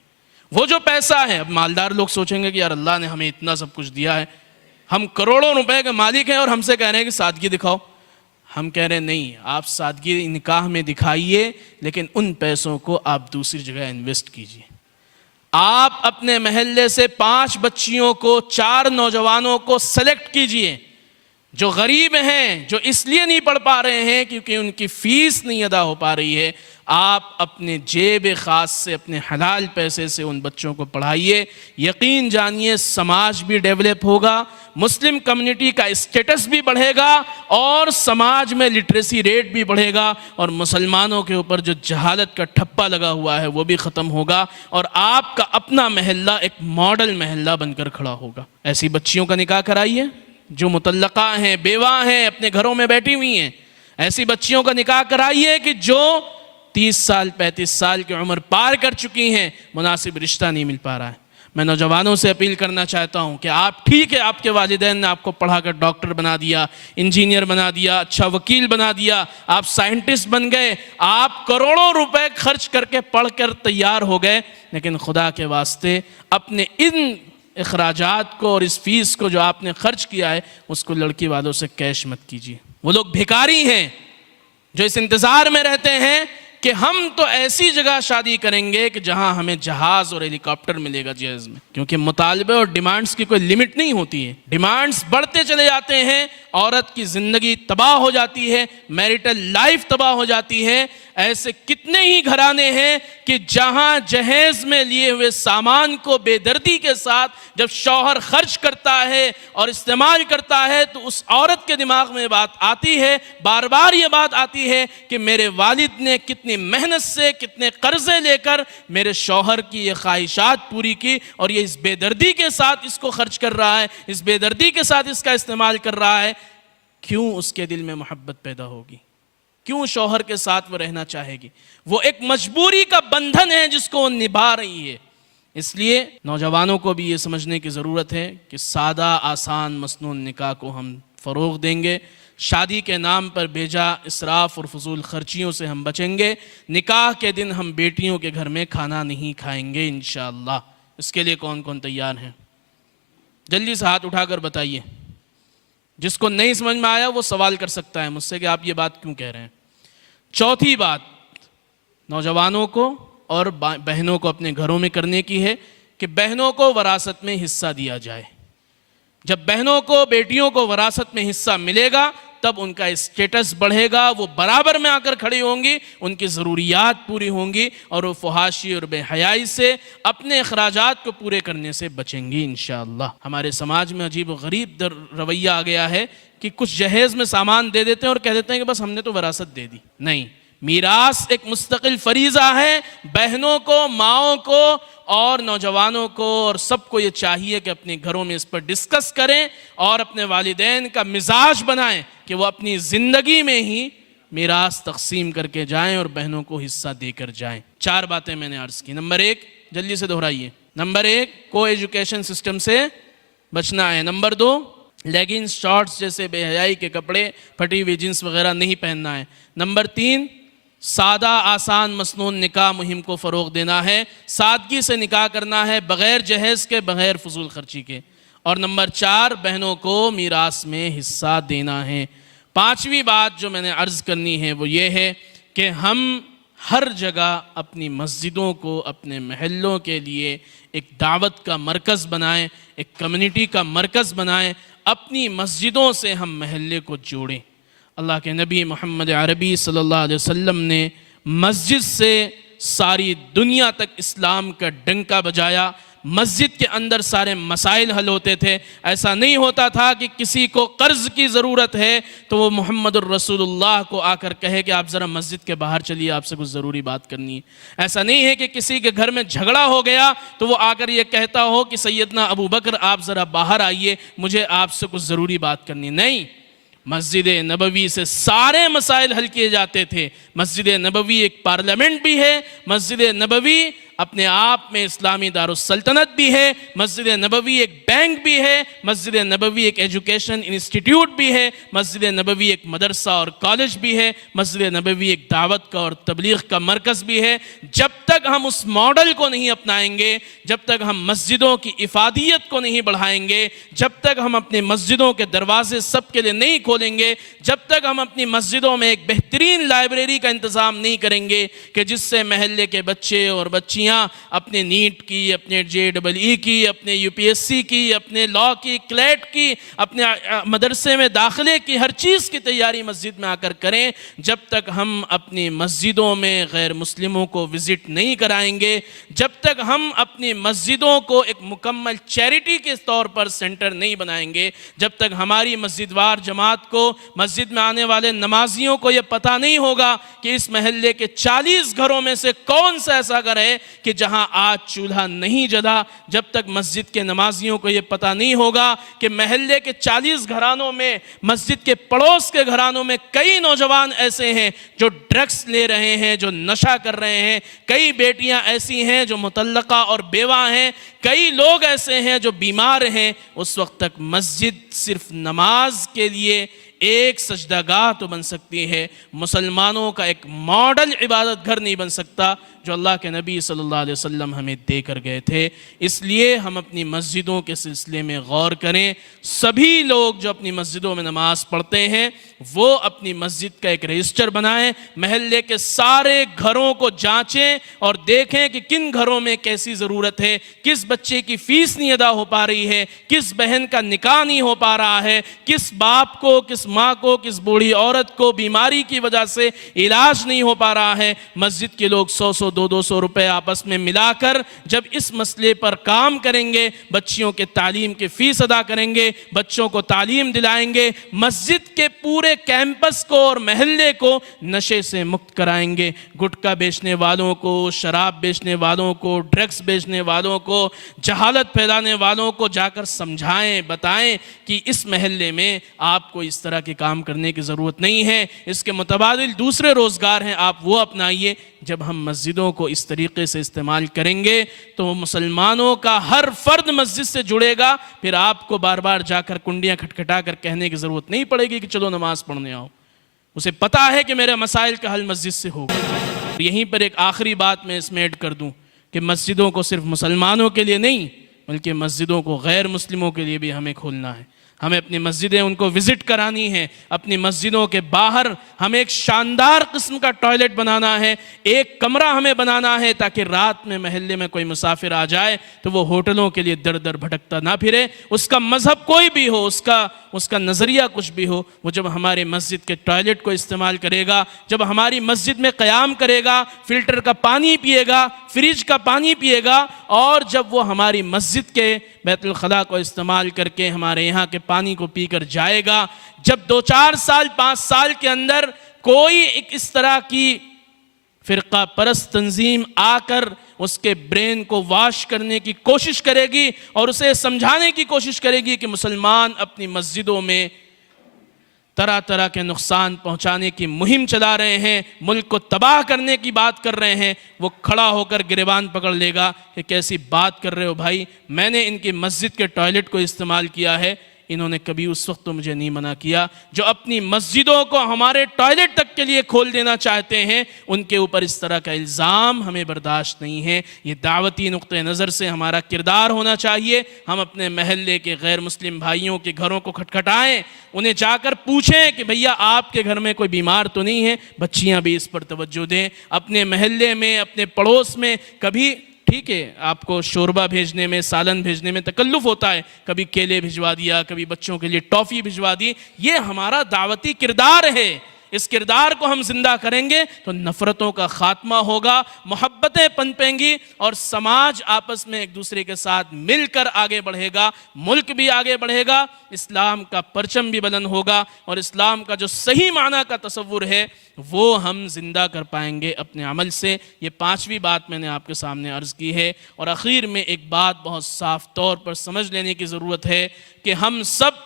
وہ جو پیسہ ہے، اب مالدار لوگ سوچیں گے کہ یار اللہ نے ہمیں اتنا سب کچھ دیا ہے، ہم کروڑوں روپے کے مالک ہیں اور ہم سے کہہ رہے ہیں کہ سادگی دکھاؤ۔ ہم کہہ رہے ہیں نہیں، آپ سادگی نکاح میں دکھائیے، لیکن ان پیسوں کو آپ دوسری جگہ انویسٹ کیجیے۔ آپ اپنے محلے سے 5 بچیوں کو، 4 نوجوانوں کو سلیکٹ کیجیے جو غریب ہیں، جو اس لیے نہیں پڑھ پا رہے ہیں کیونکہ ان کی فیس نہیں ادا ہو پا رہی ہے۔ آپ اپنے جیب خاص سے، اپنے حلال پیسے سے ان بچوں کو پڑھائیے۔ یقین جانیے سماج بھی ڈیولپ ہوگا، مسلم کمیونٹی کا اسٹیٹس بھی بڑھے گا، اور سماج میں لٹریسی ریٹ بھی بڑھے گا، اور مسلمانوں کے اوپر جو جہالت کا ٹھپا لگا ہوا ہے وہ بھی ختم ہوگا، اور آپ کا اپنا محلہ ایک ماڈل محلہ بن کر کھڑا ہوگا۔ ایسی بچیوں کا نکاح کرائیے جو مطلقہ ہیں، بیوہ ہیں، اپنے گھروں میں بیٹھی ہوئی ہیں۔ ایسی بچیوں کا نکاح کرائیے کہ جو 30 سال 35 سال کی عمر پار کر چکی ہیں، مناسب رشتہ نہیں مل پا رہا ہے۔ میں نوجوانوں سے اپیل کرنا چاہتا ہوں کہ آپ، ٹھیک ہے آپ کے والدین نے آپ کو پڑھا کر ڈاکٹر بنا دیا، انجینئر بنا دیا، اچھا وکیل بنا دیا، آپ سائنٹسٹ بن گئے، آپ کروڑوں روپے خرچ کر کے پڑھ کر تیار ہو گئے، لیکن خدا کے واسطے اپنے ان اخراجات کو اور اس فیس کو جو آپ نے خرچ کیا ہے اس کو لڑکی والوں سے کیش مت کیجیے۔ وہ لوگ بھیکاری ہیں جو اس انتظار میں رہتے ہیں کہ ہم تو ایسی جگہ شادی کریں گے کہ جہاں ہمیں جہاز اور ہیلی کاپٹر ملے گا جہیز میں، کیونکہ مطالبے اور ڈیمانڈز کی کوئی لمٹ نہیں ہوتی ہے۔ ڈیمانڈز بڑھتے چلے جاتے ہیں، عورت کی زندگی تباہ ہو جاتی ہے، میریٹل لائف تباہ ہو جاتی ہے۔ ایسے کتنے ہی گھرانے ہیں کہ جہاں جہیز میں لیے ہوئے سامان کو بے دردی کے ساتھ جب شوہر خرچ کرتا ہے اور استعمال کرتا ہے تو اس عورت کے دماغ میں بات آتی ہے، بار بار یہ بات آتی ہے کہ میرے والد نے کتنی محنت سے، کتنے قرضے لے کر میرے شوہر کی یہ خواہشات پوری کی، اور یہ اس بے دردی کے ساتھ اس کو خرچ کر رہا ہے، اس بے دردی کے ساتھ اس کا استعمال کر رہا ہے۔ کیوں اس کے دل میں محبت پیدا ہوگی؟ کیوں شوہر کے ساتھ وہ رہنا چاہے گی؟ وہ ایک مجبوری کا بندھن ہے جس کو وہ نبھا رہی ہے۔ اس لیے نوجوانوں کو بھی یہ سمجھنے کی ضرورت ہے کہ سادہ آسان مسنون نکاح کو ہم فروغ دیں گے، شادی کے نام پر بیجا اسراف اور فضول خرچیوں سے ہم بچیں گے، نکاح کے دن ہم بیٹیوں کے گھر میں کھانا نہیں کھائیں گے انشاءاللہ۔ اس کے لیے کون کون تیار ہیں؟ جلدی سے ہاتھ اٹھا کر بتائیے۔ جس کو نہیں سمجھ میں آیا وہ سوال کر سکتا ہے مجھ سے کہ آپ یہ بات کیوں کہہ رہے ہیں۔ چوتھی بات نوجوانوں کو اور بہنوں کو اپنے گھروں میں کرنے کی ہے کہ بہنوں کو وراثت میں حصہ دیا جائے۔ جب بہنوں کو، بیٹیوں کو وراثت میں حصہ ملے گا تب ان کا اسٹیٹس بڑھے گا، وہ برابر میں آ کر کھڑی ہوں گی، ان کی ضروریات پوری ہوں گی، اور وہ فحاشی اور بے حیائی سے، اپنے اخراجات کو پورے کرنے سے بچیں گی انشاءاللہ۔ ہمارے سماج میں عجیب و غریب رویہ آ گیا ہے کہ کچھ جہیز میں سامان دے دیتے ہیں اور کہہ دیتے ہیں کہ بس ہم نے تو وراثت دے دی۔ نہیں، میراث ایک مستقل فریضہ ہے۔ بہنوں کو، ماؤں کو اور نوجوانوں کو اور سب کو یہ چاہیے کہ اپنے گھروں میں اس پر ڈسکس کریں اور اپنے والدین کا مزاج بنائیں کہ وہ اپنی زندگی میں ہی میراث تقسیم کر کے جائیں اور بہنوں کو حصہ دے کر جائیں۔ 4 باتیں میں نے عرض کی۔ نمبر 1، جلدی سے دہرائیے۔ نمبر 1، کو ایجوکیشن سسٹم سے بچنا ہے۔ نمبر 2، لیگنز، شارٹس جیسے بے حیائی کے کپڑے، پھٹی ہوئی جینس وغیرہ نہیں پہننا ہے۔ نمبر 3، سادہ آسان مسنون نکاح مہم کو فروغ دینا ہے، سادگی سے نکاح کرنا ہے، بغیر جہیز کے، بغیر فضول خرچی کے۔ اور نمبر 4، بہنوں کو میراث میں حصہ دینا ہے۔ 5ویں بات جو میں نے عرض کرنی ہے وہ یہ ہے کہ ہم ہر جگہ اپنی مسجدوں کو اپنے محلوں کے لیے ایک دعوت کا مرکز بنائیں، ایک کمیونٹی کا مرکز بنائیں، اپنی مسجدوں سے ہم محلے کو جوڑیں۔ اللہ کے نبی محمد عربی صلی اللہ علیہ وسلم نے مسجد سے ساری دنیا تک اسلام کا ڈنکا بجایا۔ مسجد کے اندر سارے مسائل حل ہوتے تھے۔ ایسا نہیں ہوتا تھا کہ کسی کو قرض کی ضرورت ہے تو وہ محمد الرسول اللہ کو آ کر کہے کہ آپ ذرا مسجد کے باہر چلیے، آپ سے کچھ ضروری بات کرنی ہے۔ ایسا نہیں ہے کہ کسی کے گھر میں جھگڑا ہو گیا تو وہ آ کر یہ کہتا ہو کہ سیدنا ابو بکر آپ ذرا باہر آئیے، مجھے آپ سے کچھ ضروری بات کرنی۔ نہیں، مسجد نبوی سے سارے مسائل حل کیے جاتے تھے۔ مسجد نبوی ایک پارلیمنٹ بھی ہے، مسجد نبوی اپنے آپ میں اسلامی دارالسلطنت بھی ہے، مسجد نبوی ایک بینک بھی ہے، مسجد نبوی ایک ایجوکیشن انسٹیٹیوٹ بھی ہے، مسجد نبوی ایک مدرسہ اور کالج بھی ہے، مسجد نبوی ایک دعوت کا اور تبلیغ کا مرکز بھی ہے۔ جب تک ہم اس ماڈل کو نہیں اپنائیں گے، جب تک ہم مسجدوں کی افادیت کو نہیں بڑھائیں گے، جب تک ہم اپنی مسجدوں کے دروازے سب کے لیے نہیں کھولیں گے، جب تک ہم اپنی مسجدوں میں ایک بہترین لائبریری کا انتظام نہیں کریں گے کہ جس سے محلے کے بچے اور بچیاں اپنے نیٹ کی، اپنے JEE کی، اپنے UPSC کی، اپنے لاء کی، کلیٹ کی، اپنے مدرسے میں داخلے کی، ہر چیز کی تیاری مسجد میں آ کر کریں، جب تک ہم اپنی مسجدوں میں غیر مسلموں کو وزٹ نہیں کرائیں گے، جب تک ہم اپنی مسجدوں کو ایک مکمل چیریٹی کے طور پر سینٹر نہیں بنائیں گے، جب تک ہماری مسجد وار جماعت کو، مسجد میں آنے والے نمازیوں کو یہ پتہ نہیں ہوگا کہ اس محلے کے 40 گھروں میں سے کون سا ایسا گھر ہے کہ جہاں آج چولہا نہیں جلا، جب تک مسجد کے نمازیوں کو یہ پتہ نہیں ہوگا کہ محلے کے 40 گھرانوں میں، مسجد کے پڑوس کے گھرانوں میں کئی نوجوان ایسے ہیں جو ڈرگس لے رہے ہیں، جو نشہ کر رہے ہیں، کئی بیٹیاں ایسی ہیں جو مطلقہ اور بیوہ ہیں، کئی لوگ ایسے ہیں جو بیمار ہیں، اس وقت تک مسجد صرف نماز کے لیے ایک سجدہ گاہ تو بن سکتی ہے، مسلمانوں کا ایک ماڈل عبادت گھر نہیں بن سکتا جو اللہ کے نبی صلی اللہ علیہ وسلم ہمیں دے کر گئے تھے۔ اس لیے ہم اپنی مسجدوں کے سلسلے میں غور کریں۔ سبھی لوگ جو اپنی مسجدوں میں نماز پڑھتے ہیں وہ اپنی مسجد کا ایک رجسٹر بنائیں، محلے کے سارے گھروں کو جانچیں اور دیکھیں کہ کن گھروں میں کیسی ضرورت ہے، کس بچے کی فیس نہیں ادا ہو پا رہی ہے، کس بہن کا نکاح نہیں ہو پا رہا ہے، کس باپ کو، کس ماں کو، کس بوڑھی عورت کو بیماری کی وجہ سے علاج نہیں ہو پا رہا ہے۔ مسجد کے لوگ 100 200 روپے آپس میں ملا کر جب اس مسئلے پر کام کریں گے، بچیوں کے تعلیم کی فیس ادا کریں گے، بچوں کو تعلیم دلائیں گے، مسجد کے پورے کیمپس کو اور محلے کو نشے سے مکت کرائیں گے، گٹکا بیچنے والوں کو، شراب بیچنے والوں کو، ڈرگس بیچنے والوں کو، جہالت پھیلانے والوں کو جا کر سمجھائیں، بتائیں کہ اس محلے میں آپ کو اس طرح کے کام کرنے کی ضرورت نہیں ہے، اس کے متبادل دوسرے روزگار ہیں، آپ وہ اپنائیے۔ جب ہم مسجدوں کو اس طریقے سے استعمال کریں گے تو مسلمانوں کا ہر فرد مسجد سے جڑے گا، پھر آپ کو بار بار جا کر کنڈیاں کھٹکھٹا کر کہنے کی ضرورت نہیں پڑے گی کہ چلو نماز پڑھنے آؤ، اسے پتا ہے کہ میرے مسائل کا حل مسجد سے ہوگا۔ یہیں پر ایک آخری بات میں اس میں ایڈ کر دوں کہ مسجدوں کو صرف مسلمانوں کے لیے نہیں بلکہ مسجدوں کو غیر مسلموں کے لیے بھی ہمیں کھولنا ہے۔ ہمیں اپنی مسجدیں ان کو وزٹ کرانی ہے، اپنی مسجدوں کے باہر ہمیں ایک شاندار قسم کا ٹوائلٹ بنانا ہے، ایک کمرہ ہمیں بنانا ہے تاکہ رات میں محلے میں کوئی مسافر آ جائے تو وہ ہوٹلوں کے لیے در در بھٹکتا نہ پھرے، اس کا مذہب کوئی بھی ہو، اس کا نظریہ کچھ بھی ہو، وہ جب ہمارے مسجد کے ٹوائلٹ کو استعمال کرے گا، جب ہماری مسجد میں قیام کرے گا، فلٹر کا پانی پیے گا، فریج کا پانی پیے گا، اور جب وہ ہماری مسجد کے بیت الخلاء کو استعمال کر کے ہمارے یہاں کے پانی کو پی کر جائے گا، جب 2-4 سال 5 سال کے اندر کوئی ایک اس طرح کی فرقہ پرست تنظیم آ کر اس کے برین کو واش کرنے کی کوشش کرے گی اور اسے سمجھانے کی کوشش کرے گی کہ مسلمان اپنی مسجدوں میں طرح طرح کے نقصان پہنچانے کی مہم چلا رہے ہیں، ملک کو تباہ کرنے کی بات کر رہے ہیں، وہ کھڑا ہو کر گریبان پکڑ لے گا کہ کیسی بات کر رہے ہو بھائی، میں نے ان کی مسجد کے ٹوائلٹ کو استعمال کیا ہے، انہوں نے کبھی اس وقت تو مجھے نہیں منع کیا. جو اپنی مسجدوں کو ہمارے ٹوائلٹ تک کے لیے کھول دینا چاہتے ہیں ان کے اوپر اس طرح کا الزام ہمیں برداشت نہیں ہے. یہ دعوتی نقطہ نظر سے ہمارا کردار ہونا چاہیے. ہم اپنے محلے کے غیر مسلم بھائیوں کے گھروں کو کھٹکھٹائیں, انہیں جا کر پوچھیں کہ بھیا آپ کے گھر میں کوئی بیمار تو نہیں ہے. بچیاں بھی اس پر توجہ دیں. اپنے محلے میں, اپنے پڑوس میں کبھی ٹھیک ہے آپ کو شوربہ بھیجنے میں, سالن بھیجنے میں تکلف ہوتا ہے, کبھی کیلے بھجوا دیا, کبھی بچوں کے لیے ٹافی بھجوا دی. یہ ہمارا دعوتی کردار ہے. اس کردار کو ہم زندہ کریں گے تو نفرتوں کا خاتمہ ہوگا, محبتیں پنپیں گی اور سماج آپس میں ایک دوسرے کے ساتھ مل کر آگے بڑھے گا, ملک بھی آگے بڑھے گا, اسلام کا پرچم بھی بلند ہوگا اور اسلام کا جو صحیح معنی کا تصور ہے وہ ہم زندہ کر پائیں گے اپنے عمل سے. یہ 5ویں بات میں نے آپ کے سامنے عرض کی ہے. اور آخر میں ایک بات بہت صاف طور پر سمجھ لینے کی ضرورت ہے کہ ہم سب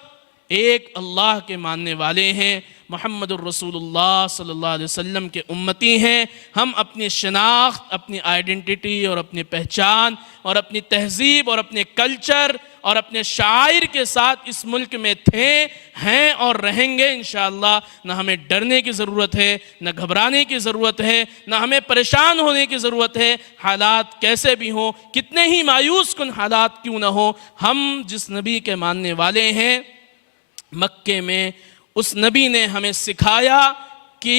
ایک اللہ کے ماننے والے ہیں, محمد الرسول اللہ صلی اللہ علیہ وسلم کے امتی ہیں. ہم اپنی شناخت, اپنی آئیڈنٹیٹی اور اپنی پہچان اور اپنی تہذیب اور اپنے کلچر اور اپنے شاعر کے ساتھ اس ملک میں تھے, ہیں اور رہیں گے انشاءاللہ. نہ ہمیں ڈرنے کی ضرورت ہے, نہ گھبرانے کی ضرورت ہے, نہ ہمیں پریشان ہونے کی ضرورت ہے. حالات کیسے بھی ہوں, کتنے ہی مایوس کن حالات کیوں نہ ہوں, ہم جس نبی کے ماننے والے ہیں, مکے میں اس نبی نے ہمیں سکھایا کہ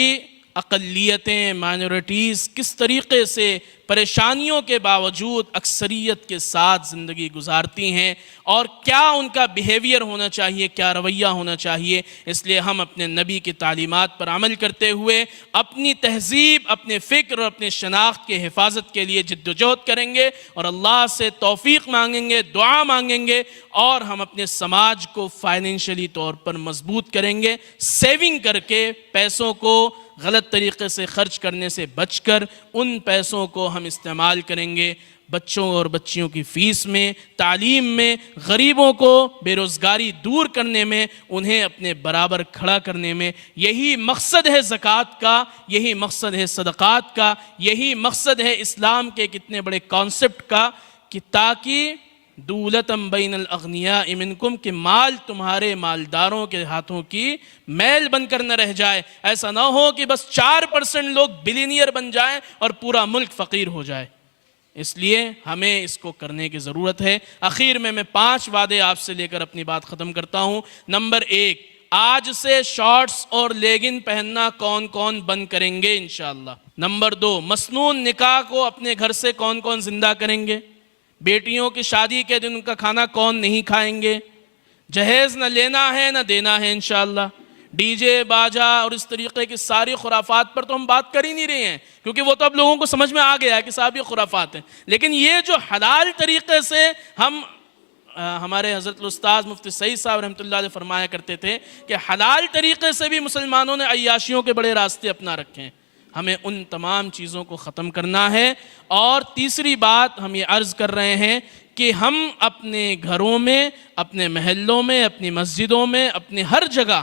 اقلیتیں, مائنورٹیز کس طریقے سے پریشانیوں کے باوجود اکثریت کے ساتھ زندگی گزارتی ہیں اور کیا ان کا بیہیویئر ہونا چاہیے, کیا رویہ ہونا چاہیے. اس لیے ہم اپنے نبی کی تعلیمات پر عمل کرتے ہوئے اپنی تہذیب, اپنے فکر اور اپنے شناخت کے حفاظت کے لیے جد و جہد کریں گے اور اللہ سے توفیق مانگیں گے, دعا مانگیں گے اور ہم اپنے سماج کو فائنینشلی طور پر مضبوط کریں گے. سیونگ کر کے پیسوں کو غلط طریقے سے خرچ کرنے سے بچ کر ان پیسوں کو ہم استعمال کریں گے بچوں اور بچیوں کی فیس میں, تعلیم میں, غریبوں کو بے روزگاری دور کرنے میں, انہیں اپنے برابر کھڑا کرنے میں. یہی مقصد ہے زکوٰۃ کا, یہی مقصد ہے صدقات کا, یہی مقصد ہے اسلام کے کتنے بڑے کانسیپٹ کا کہ تاکہ دولتم بین الاغنیاء منکم, کہ مال تمہارے مالداروں کے ہاتھوں کی میل بن کر نہ رہ جائے. ایسا نہ ہو کہ بس 4% لوگ بلینئر بن جائیں اور پورا ملک فقیر ہو جائے. اس لیے ہمیں اس کو کرنے کی ضرورت ہے. آخر میں 5 وعدے آپ سے لے کر اپنی بات ختم کرتا ہوں. نمبر 1, آج سے شارٹس اور لیگن پہننا کون کون بند کریں گے انشاءاللہ. نمبر 2, مسنون نکاح کو اپنے گھر سے کون کون زندہ کریں گے. بیٹیوں کی شادی کے دن ان کا کھانا کون نہیں کھائیں گے. جہیز نہ لینا ہے نہ دینا ہے انشاءاللہ. ڈی جے باجا اور اس طریقے کی ساری خرافات پر تو ہم بات کر ہی نہیں رہے ہیں, کیونکہ وہ تو اب لوگوں کو سمجھ میں آ گیا ہے کہ صاحب یہ خرافات ہیں. لیکن یہ جو حلال طریقے سے ہمارے حضرت الاستاذ مفتی سعید صاحب رحمۃ اللہ علیہ فرمایا کرتے تھے کہ حلال طریقے سے بھی مسلمانوں نے عیاشیوں کے بڑے راستے اپنا رکھے ہیں. ہمیں ان تمام چیزوں کو ختم کرنا ہے. اور تیسری بات ہم یہ عرض کر رہے ہیں کہ ہم اپنے گھروں میں, اپنے محلوں میں, اپنی مسجدوں میں, اپنے ہر جگہ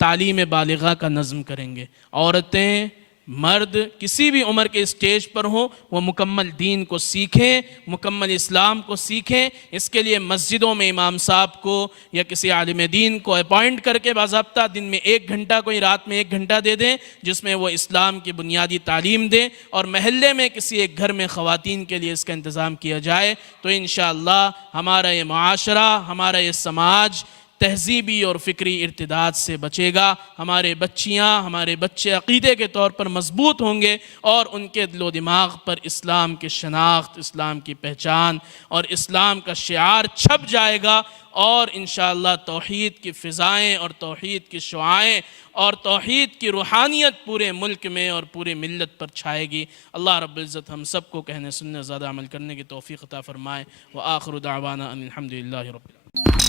تعلیم بالغہ کا نظم کریں گے. عورتیں, مرد کسی بھی عمر کے اسٹیج پر ہوں وہ مکمل دین کو سیکھیں, مکمل اسلام کو سیکھیں. اس کے لیے مسجدوں میں امام صاحب کو یا کسی عالم دین کو اپوائنٹ کر کے باضابطہ دن میں 1 گھنٹہ, کوئی رات میں 1 گھنٹہ دے دیں جس میں وہ اسلام کی بنیادی تعلیم دیں. اور محلے میں کسی ایک گھر میں خواتین کے لیے اس کا انتظام کیا جائے تو انشاءاللہ ہمارا یہ معاشرہ, ہمارا یہ سماج تہذیبی اور فکری ارتداد سے بچے گا. ہمارے بچیاں, ہمارے بچے عقیدے کے طور پر مضبوط ہوں گے اور ان کے دل و دماغ پر اسلام کی شناخت, اسلام کی پہچان اور اسلام کا شعار چھپ جائے گا. اور انشاءاللہ توحید کی فضائیں اور توحید کی شعائیں اور توحید کی روحانیت پورے ملک میں اور پورے ملت پر چھائے گی. اللہ رب العزت ہم سب کو کہنے سننے زیادہ عمل کرنے کی توفیق عطا فرمائے. وآخر دعوانا ان الحمدللہ رب العالمین.